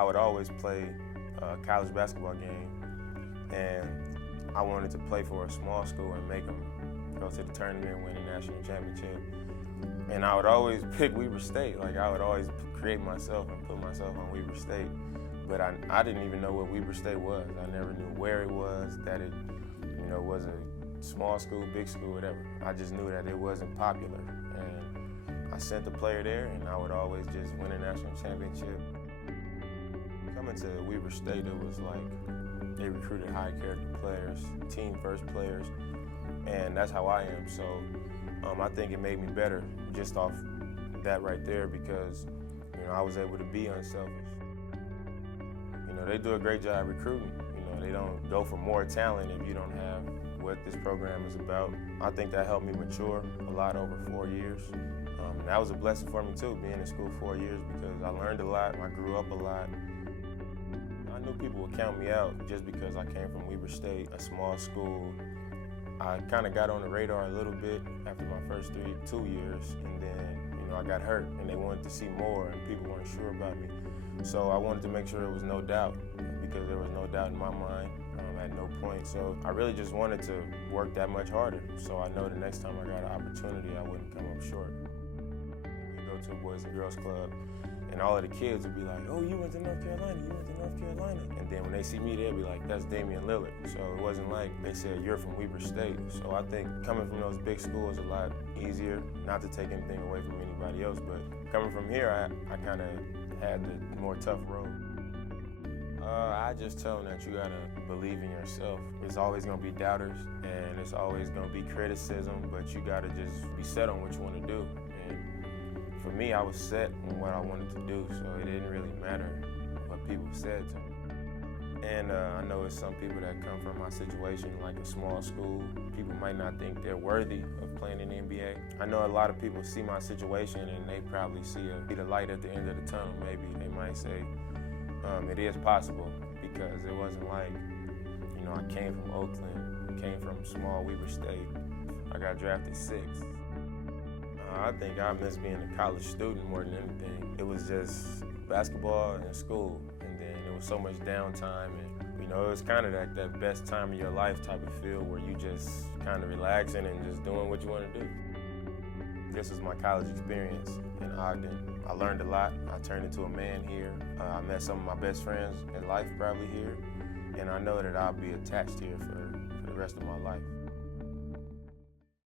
I would always play a college basketball game, and I wanted to play for a small school and make them go to the tournament and win a national championship. And I would always pick Weber State. Like, I would always create myself and put myself on Weber State. But I didn't even know what Weber State was. I never knew where it was, that it, was a small school, big school, whatever. I just knew that it wasn't popular. And I sent the player there, and I would always just win a national championship. Coming to Weber State, it was like they recruited high character players, team first players, and that's how I am. So I think it made me better just off that right there because I was able to be unselfish. They do a great job recruiting. They don't go for more talent if you don't have what this program is about. I think that helped me mature a lot over 4 years. And that was a blessing for me too, being in school 4 years, because I learned a lot, I grew up a lot. I knew people would count me out just because I came from Weber State, a small school. I kind of got on the radar a little bit after my first 2 years, and then I got hurt, and they wanted to see more, and people weren't sure about me. So I wanted to make sure there was no doubt, because there was no doubt in my mind at no point. So I really just wanted to work that much harder, so I know the next time I got an opportunity, I wouldn't come up short. We go to a Boys and Girls Club, and all of the kids would be like, "Oh, you went to North Carolina, you went to North Carolina." And then when they see me, they'll be like, "That's Damian Lillard." So it wasn't like they said, "You're from Weber State." So I think coming from those big schools is a lot easier, not to take anything away from anybody else, but coming from here, I kind of had the more tough road. I just tell them that you gotta believe in yourself. There's always gonna be doubters, and it's always gonna be criticism, but you gotta just be set on what you wanna do. And for me, I was set on what I wanted to do, so it didn't really matter what people said to me. And I know it's some people that come from my situation, like a small school. People might not think they're worthy of playing in the NBA. I know a lot of people see my situation and they probably see the light at the end of the tunnel. Maybe they might say it is possible, because it wasn't like, I came from Oakland, came from small Weber State. I got drafted 6th. I think I miss being a college student more than anything. It was just basketball and school, and then it was so much downtime, and it was kind of like that best time of your life type of feel where you just kind of relaxing and just doing what you want to do. This was my college experience in Ogden. I learned a lot. I turned into a man here. I met some of my best friends in life probably here, and I know that I'll be attached here for the rest of my life.